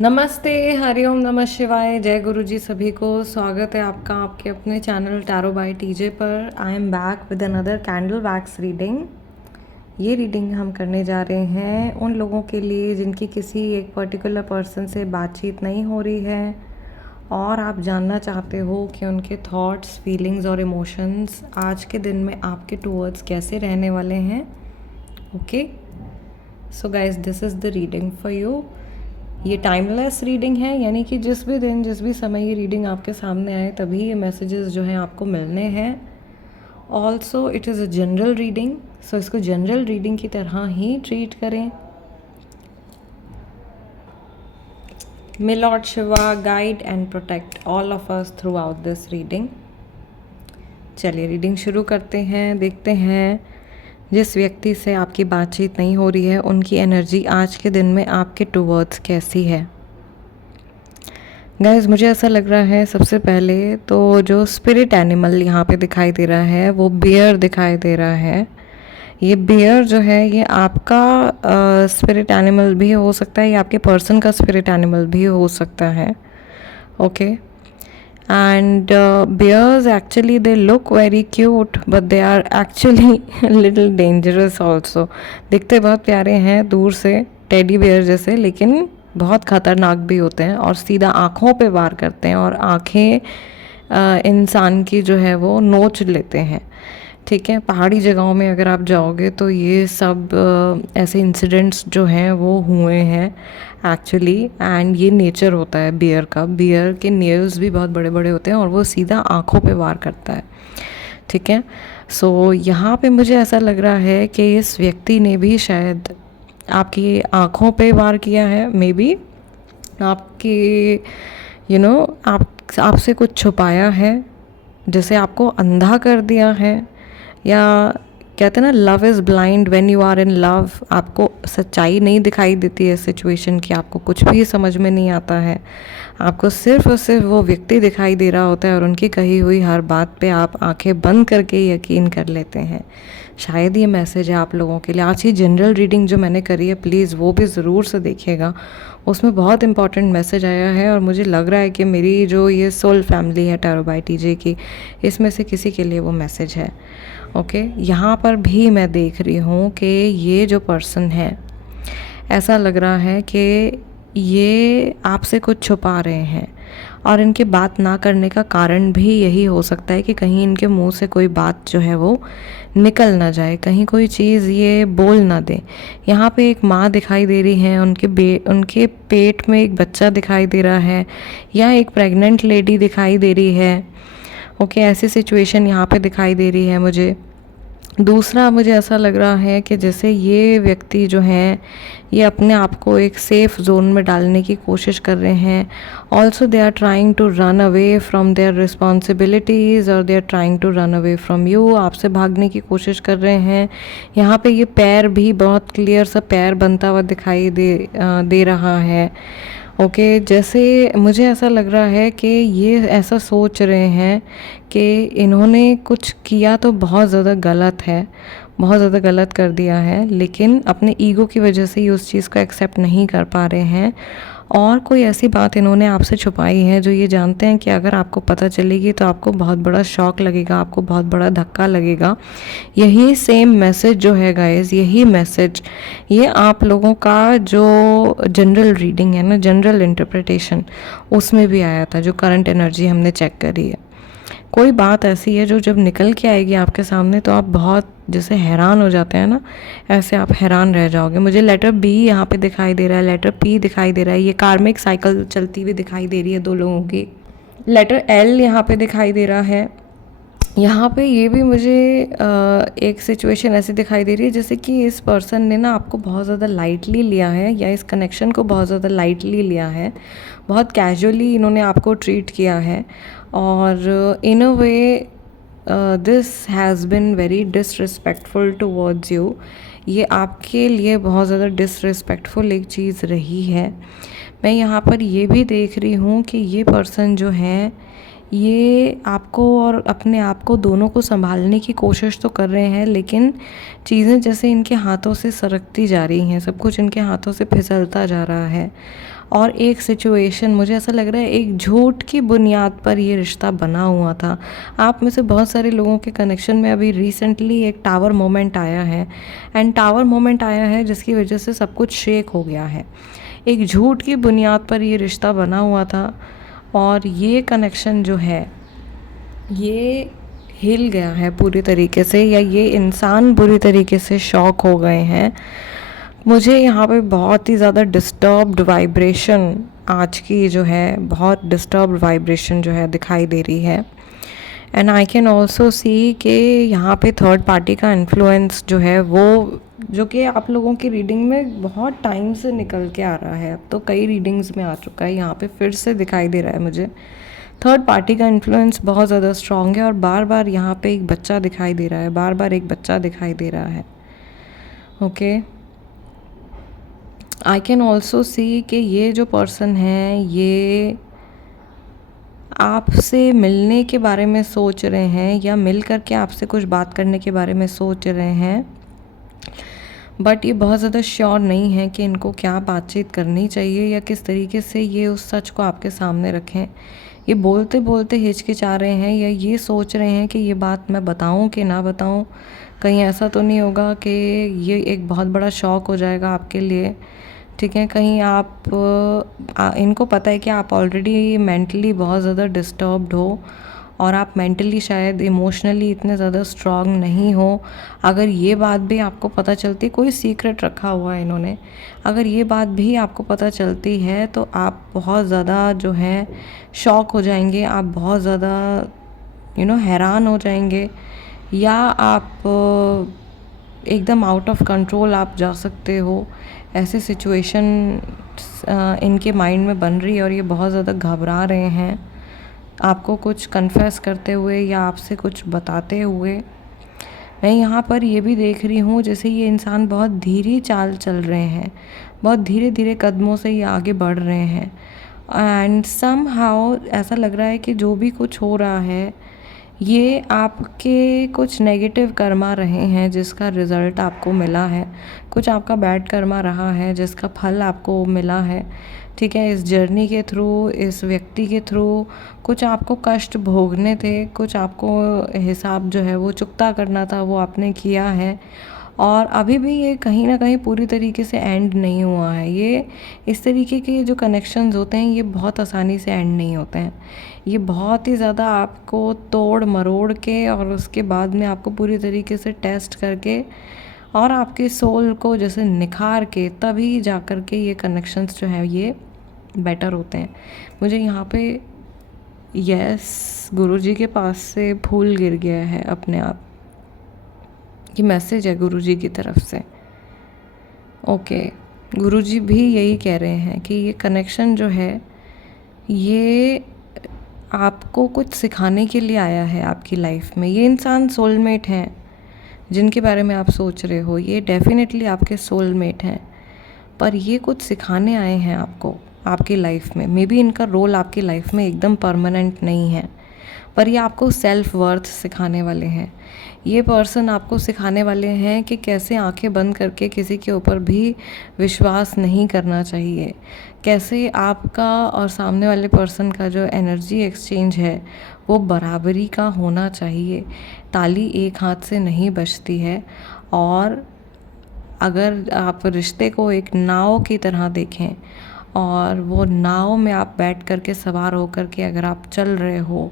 नमस्ते, हरिओम नमः शिवाय, जय गुरु जी सभी को। स्वागत है आपका आपके अपने चैनल टैरो बाय टीजे पर। I am back with another candle wax reading. ये रीडिंग हम करने जा रहे हैं उन लोगों के लिए जिनकी किसी एक पर्टिकुलर पर्सन से बातचीत नहीं हो रही है और आप जानना चाहते हो कि उनके थॉट्स, फीलिंग्स और इमोशंस आज के दिन में आपके टूवर्ड्स कैसे रहने वाले हैं। Okay, so guys, this is the reading for you. ये टाइमलेस रीडिंग है, यानी कि जिस भी दिन जिस भी समय ये रीडिंग आपके सामने आए तभी ये मैसेजेस जो हैं आपको मिलने हैं। Also it is a general reading, so इसको जनरल रीडिंग की तरह ही ट्रीट करें। May Lord Shiva guide and protect all of us throughout this reading. चलिए रीडिंग शुरू करते हैं। देखते हैं जिस व्यक्ति से आपकी बातचीत नहीं हो रही है उनकी एनर्जी आज के दिन में आपके टूवर्ड्स कैसी है। गाइस, मुझे ऐसा लग रहा है सबसे पहले तो जो स्पिरिट एनिमल यहाँ पे दिखाई दे रहा है वो बियर दिखाई दे रहा है। ये बियर जो है ये आपका स्पिरिट एनिमल भी हो सकता है, या आपके पर्सन का स्पिरिट एनिमल भी हो सकता है। Okay, and bears actually they look very cute but they are actually little dangerous also। दिखते बहुत प्यारे हैं दूर से, टेडी बेयर जैसे, लेकिन बहुत ख़तरनाक भी होते हैं और सीधा आँखों पे वार करते हैं और आँखें इंसान की जो है वो नोच लेते हैं। ठीक है, पहाड़ी जगहों में अगर आप जाओगे तो ये सब ऐसे इंसिडेंट्स जो हैं वो हुए हैं एक्चुअली। एंड ये नेचर होता है बियर का। बियर के नेल्स भी बहुत बड़े बड़े होते हैं और वो सीधा आँखों पे वार करता है। ठीक है, सो यहाँ पे मुझे ऐसा लग रहा है कि इस व्यक्ति ने भी शायद आपकी आँखों पे वार किया है। मे बी आपके आपसे कुछ छुपाया है, जैसे आपको अंधा कर दिया है, या कहते हैं ना love is blind when you are in love. आपको सच्चाई नहीं दिखाई देती है सिचुएशन की, आपको कुछ भी समझ में नहीं आता है, आपको सिर्फ और सिर्फ वो व्यक्ति दिखाई दे रहा होता है और उनकी कही हुई हर बात पे आप आंखें बंद करके यकीन कर लेते हैं। शायद ये मैसेज है आप लोगों के लिए। आज की जनरल रीडिंग जो मैंने करी है प्लीज़ वो भी ज़रूर से देखिएगा, उसमें बहुत इंपॉर्टेंट मैसेज आया है और मुझे लग रहा है कि मेरी जो ये सोल फैमिली है टैरो बाय टीजे की, इसमें से किसी के लिए वो मैसेज है। ओके, यहाँ पर भी मैं देख रही हूँ कि ये जो पर्सन है ऐसा लग रहा है कि ये आपसे कुछ छुपा रहे हैं और इनके बात ना करने का कारण भी यही हो सकता है कि कहीं इनके मुंह से कोई बात जो है वो निकल ना जाए, कहीं कोई चीज़ ये बोल ना दें। यहाँ पे एक माँ दिखाई दे रही है, उनके पेट में एक बच्चा दिखाई दे रहा है, या एक प्रेग्नेंट लेडी दिखाई दे रही है। ओके, ऐसी सिचुएशन यहाँ पे दिखाई दे रही है मुझे। दूसरा, मुझे ऐसा लग रहा है कि जैसे ये व्यक्ति जो हैं ये अपने आप को एक सेफ़ जोन में डालने की कोशिश कर रहे हैं। Also they are trying to run away from their responsibilities और they are trying to run away from you. आपसे भागने की कोशिश कर रहे हैं। यहाँ पे ये पैर भी बहुत क्लियर सा पैर बनता हुआ दिखाई दे रहा है। ओके, जैसे मुझे ऐसा लग रहा है कि ये ऐसा सोच रहे हैं कि इन्होंने कुछ किया तो बहुत ज़्यादा गलत है, बहुत ज़्यादा गलत कर दिया है, लेकिन अपने ईगो की वजह से ये उस चीज़ को एक्सेप्ट नहीं कर पा रहे हैं और कोई ऐसी बात इन्होंने आपसे छुपाई है जो ये जानते हैं कि अगर आपको पता चलेगी तो आपको बहुत बड़ा शॉक लगेगा, आपको बहुत बड़ा धक्का लगेगा। यही सेम मैसेज जो है गाइस, यही मैसेज ये आप लोगों का जो जनरल रीडिंग है ना, जनरल इंटरप्रिटेशन, उसमें भी आया था। जो करंट एनर्जी हमने चेक करी है, कोई बात ऐसी है जो जब निकल के आएगी आपके सामने तो आप बहुत जैसे हैरान हो जाते हैं ना, ऐसे आप हैरान रह जाओगे। मुझे लेटर बी यहाँ पे दिखाई दे रहा है, लेटर पी दिखाई दे रहा है, ये कार्मिक साइकिल चलती हुई दिखाई दे रही है दो लोगों की। लेटर एल यहाँ पे दिखाई दे रहा है। यहाँ पे ये भी मुझे एक सिचुएशन ऐसी दिखाई दे रही है जैसे कि इस पर्सन ने ना आपको बहुत ज़्यादा लाइटली लिया है, या इस कनेक्शन को बहुत ज़्यादा लाइटली लिया है, बहुत कैजुअली इन्होंने आपको ट्रीट किया है और in a way this has been very disrespectful towards you. ये आपके लिए बहुत ज़्यादा डिसरिस्पेक्टफुल एक चीज़ रही है। मैं यहाँ पर ये भी देख रही हूँ कि ये पर्सन जो है ये आपको और अपने आप को दोनों को संभालने की कोशिश तो कर रहे हैं, लेकिन चीज़ें जैसे इनके हाथों से सरकती जा रही हैं, सब कुछ इनके हाथों से फिसलता जा रहा है और एक सिचुएशन, मुझे ऐसा लग रहा है एक झूठ की बुनियाद पर ये रिश्ता बना हुआ था। आप में से बहुत सारे लोगों के कनेक्शन में अभी रिसेंटली एक टावर मोमेंट आया है, एंड टावर मोमेंट आया है जिसकी वजह से सब कुछ शेक हो गया है। एक झूठ की बुनियाद पर ये रिश्ता बना हुआ था, और ये कनेक्शन जो है ये हिल गया है पूरी तरीके से, या ये इंसान बुरी तरीके से शॉक हो गए हैं। मुझे यहाँ पे बहुत ही ज़्यादा डिस्टर्ब्ड वाइब्रेशन, आज की जो है बहुत डिस्टर्ब्ड वाइब्रेशन जो है दिखाई दे रही है। And I can also see कि यहाँ पे थर्ड पार्टी का इन्फ्लुएंस जो है वो, जो कि आप लोगों की रीडिंग में बहुत टाइम से निकल के आ रहा है, अब तो कई रीडिंग्स में आ चुका है, यहाँ पे फिर से दिखाई दे रहा है मुझे। थर्ड पार्टी का इन्फ्लुएंस बहुत ज़्यादा स्ट्रॉन्ग है, और बार बार यहाँ पे एक बच्चा दिखाई दे रहा है, बार बार एक बच्चा दिखाई दे रहा है। Okay, I can also see कि ये जो पर्सन है ये आपसे मिलने के बारे में सोच रहे हैं, या मिल कर के आपसे कुछ बात करने के बारे में सोच रहे हैं, बट ये बहुत ज़्यादा श्योर नहीं है कि इनको क्या बातचीत करनी चाहिए या किस तरीके से ये उस सच को आपके सामने रखें। ये बोलते बोलते हिचकिचा रहे हैं, या ये सोच रहे हैं कि ये बात मैं बताऊं कि ना बताऊं, कहीं ऐसा तो नहीं होगा कि ये एक बहुत बड़ा शॉक हो जाएगा आपके लिए। ठीक है, कहीं इनको पता है कि आप ऑलरेडी मेंटली बहुत ज़्यादा डिस्टर्ब्ड हो, और आप मेंटली शायद इमोशनली इतने ज़्यादा स्ट्रॉन्ग नहीं हो। अगर ये बात भी आपको पता चलती, कोई सीक्रेट रखा हुआ है इन्होंने, अगर ये बात भी आपको पता चलती है तो आप बहुत ज़्यादा जो है शॉक हो जाएंगे, आप बहुत ज़्यादा हैरान हो जाएंगे, या आप एकदम आउट ऑफ कंट्रोल आप जा सकते हो। ऐसे सिचुएशन इनके माइंड में बन रही है, और ये बहुत ज़्यादा घबरा रहे हैं आपको कुछ कन्फेस करते हुए या आपसे कुछ बताते हुए। मैं यहाँ पर ये भी देख रही हूँ जैसे ये इंसान बहुत धीरे चाल चल रहे हैं, बहुत धीरे धीरे कदमों से ये आगे बढ़ रहे हैं, एंड समहाउ ऐसा लग रहा है कि जो भी कुछ हो रहा है ये आपके कुछ नेगेटिव कर्मा रहे हैं जिसका रिज़ल्ट आपको मिला है, कुछ आपका बैड कर्मा रहा है जिसका फल आपको मिला है। ठीक है, इस जर्नी के थ्रू, इस व्यक्ति के थ्रू कुछ आपको कष्ट भोगने थे, कुछ आपको हिसाब जो है वो चुकता करना था, वो आपने किया है, और अभी भी ये कहीं ना कहीं पूरी तरीके से एंड नहीं हुआ है। ये इस तरीके के जो कनेक्शंस होते हैं ये बहुत आसानी से एंड नहीं होते हैं, ये बहुत ही ज़्यादा आपको तोड़ मरोड़ के और उसके बाद में आपको पूरी तरीके से टेस्ट करके और आपके सोल को जैसे निखार के तभी जा कर के ये कनेक्शंस जो हैं ये बेटर होते हैं। मुझे यहाँ पे यस गुरुजी के पास से फूल गिर गया है अपने आप, ये मैसेज है गुरुजी की तरफ से। ओके, गुरुजी भी यही कह रहे हैं कि ये कनेक्शन जो है ये आपको कुछ सिखाने के लिए आया है आपकी लाइफ में। ये इंसान सोलमेट हैं जिनके बारे में आप सोच रहे हो, ये डेफिनेटली आपके सोलमेट हैं, पर ये कुछ सिखाने आए हैं आपको आपकी लाइफ में। मे बी इनका रोल आपकी लाइफ में एकदम परमानेंट नहीं है, पर ये आपको सेल्फ वर्थ सिखाने वाले हैं। ये पर्सन आपको सिखाने वाले हैं कि कैसे आंखें बंद करके किसी के ऊपर भी विश्वास नहीं करना चाहिए, कैसे आपका और सामने वाले पर्सन का जो एनर्जी एक्सचेंज है वो बराबरी का होना चाहिए। ताली एक हाथ से नहीं बजती है, और अगर आप रिश्ते को एक नाव की तरह देखें और वो नाव में आप बैठ कर के सवार होकर के अगर आप चल रहे हो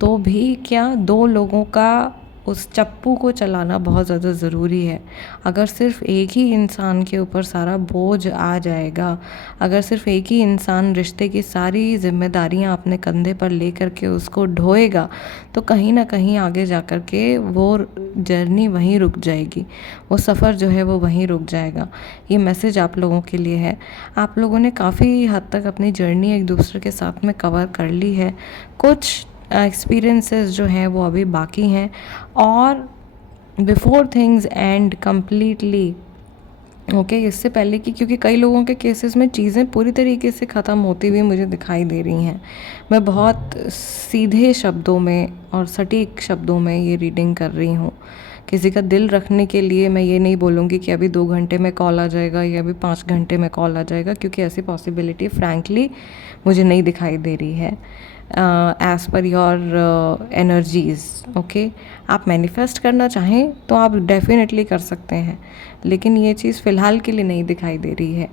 तो भी क्या दो लोगों का उस चप्पू को चलाना बहुत ज़्यादा ज़रूरी है। अगर सिर्फ एक ही इंसान के ऊपर सारा बोझ आ जाएगा, अगर सिर्फ एक ही इंसान रिश्ते की सारी जिम्मेदारियां अपने कंधे पर ले कर के उसको ढोएगा तो कहीं ना कहीं आगे जा कर के वो जर्नी वहीं रुक जाएगी, वो सफ़र जो है वो वहीं रुक जाएगा। ये मैसेज आप लोगों के लिए है। आप लोगों ने काफ़ी हद तक अपनी जर्नी एक दूसरे के साथ में कवर कर ली है, कुछ एक्सपीरियंसेस जो हैं वो अभी बाकी हैं, और before things and completely okay, इससे पहले कि, क्योंकि कई लोगों के केसेस में चीज़ें पूरी तरीके से ख़त्म होती हुई मुझे दिखाई दे रही हैं। मैं बहुत सीधे शब्दों में और सटीक शब्दों में ये रीडिंग कर रही हूँ, किसी का दिल रखने के लिए मैं ये नहीं बोलूँगी कि अभी 2 घंटे में कॉल आ जाएगा या अभी 5 घंटे में कॉल आ जाएगा, क्योंकि ऐसी पॉसिबिलिटी फ्रैंकली मुझे नहीं दिखाई दे रही है as per your energies. Okay, आप मैनिफेस्ट करना चाहें तो आप डेफिनेटली कर सकते हैं, लेकिन ये चीज़ फ़िलहाल के लिए नहीं दिखाई दे रही है।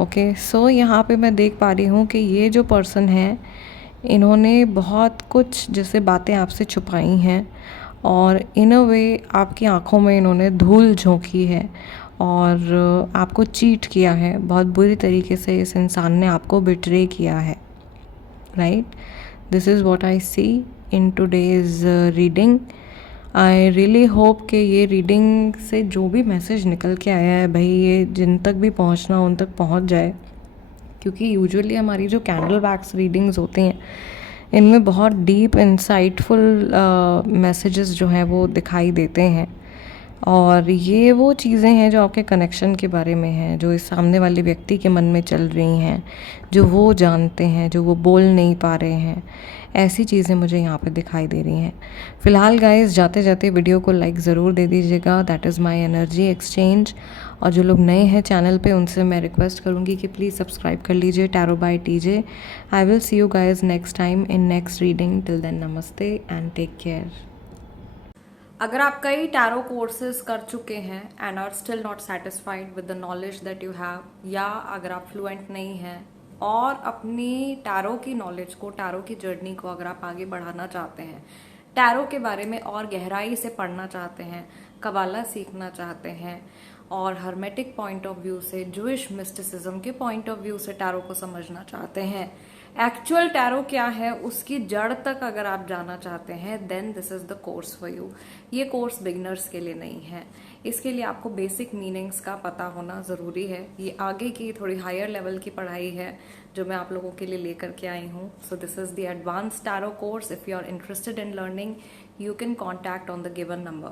ओके, सो यहाँ पे मैं देख पा रही हूँ कि ये जो पर्सन है, इन्होंने बहुत कुछ जैसे बातें आपसे छुपाई हैं और इन अ वे आपकी आँखों में इन्होंने धूल झोंकी है और आपको चीट किया है बहुत बुरी तरीके से। इस इंसान ने आपको बिट्रे किया है, right? This is what I see in today's reading. I really hope कि ये रीडिंग से जो भी मैसेज निकल के आया है भाई, ये जिन तक भी पहुंचना उन तक पहुंच जाए, क्योंकि यूजुअली हमारी जो कैंडल वैक्स रीडिंग्स होती हैं इनमें बहुत डीप इंसाइटफुल मैसेजेस जो हैं वो दिखाई देते हैं, और ये वो चीज़ें हैं जो आपके कनेक्शन के बारे में हैं, जो इस सामने वाले व्यक्ति के मन में चल रही हैं, जो वो जानते हैं, जो वो बोल नहीं पा रहे हैं। ऐसी चीज़ें मुझे यहाँ पे दिखाई दे रही हैं। फ़िलहाल गाइस, जाते जाते वीडियो को लाइक ज़रूर दे दीजिएगा, that is my energy exchange. और जो लोग नए हैं चैनल पे, उनसे मैं रिक्वेस्ट करूँगी कि प्लीज़ सब्सक्राइब कर लीजिए tarot by TJ. I will see you guys next time in next reading. Till then नमस्ते एंड टेक केयर। अगर आप कई टैरो कोर्सेज कर चुके हैं and are still not satisfied with the knowledge that you have, या अगर आप फ्लुएंट नहीं हैं और अपनी टैरो की नॉलेज को, टैरो की जर्नी को अगर आप आगे बढ़ाना चाहते हैं, टैरो के बारे में और गहराई से पढ़ना चाहते हैं, कबाला सीखना चाहते हैं और हर्मेटिक पॉइंट ऑफ व्यू से, जूइश मिस्टिसिज्म के पॉइंट ऑफ व्यू से टैरो को समझना चाहते हैं, एक्चुअल टैरो क्या है उसकी जड़ तक अगर आप जाना चाहते हैं, then this is the course for you. ये कोर्स बिगिनर्स के लिए नहीं है। इसके लिए आपको बेसिक मीनिंग्स का पता होना ज़रूरी है। ये आगे की थोड़ी हायर लेवल की पढ़ाई है जो मैं आप लोगों के लिए लेकर के आई हूँ। So this is the advance tarot course. If you are interested in learning, you can contact on the given number.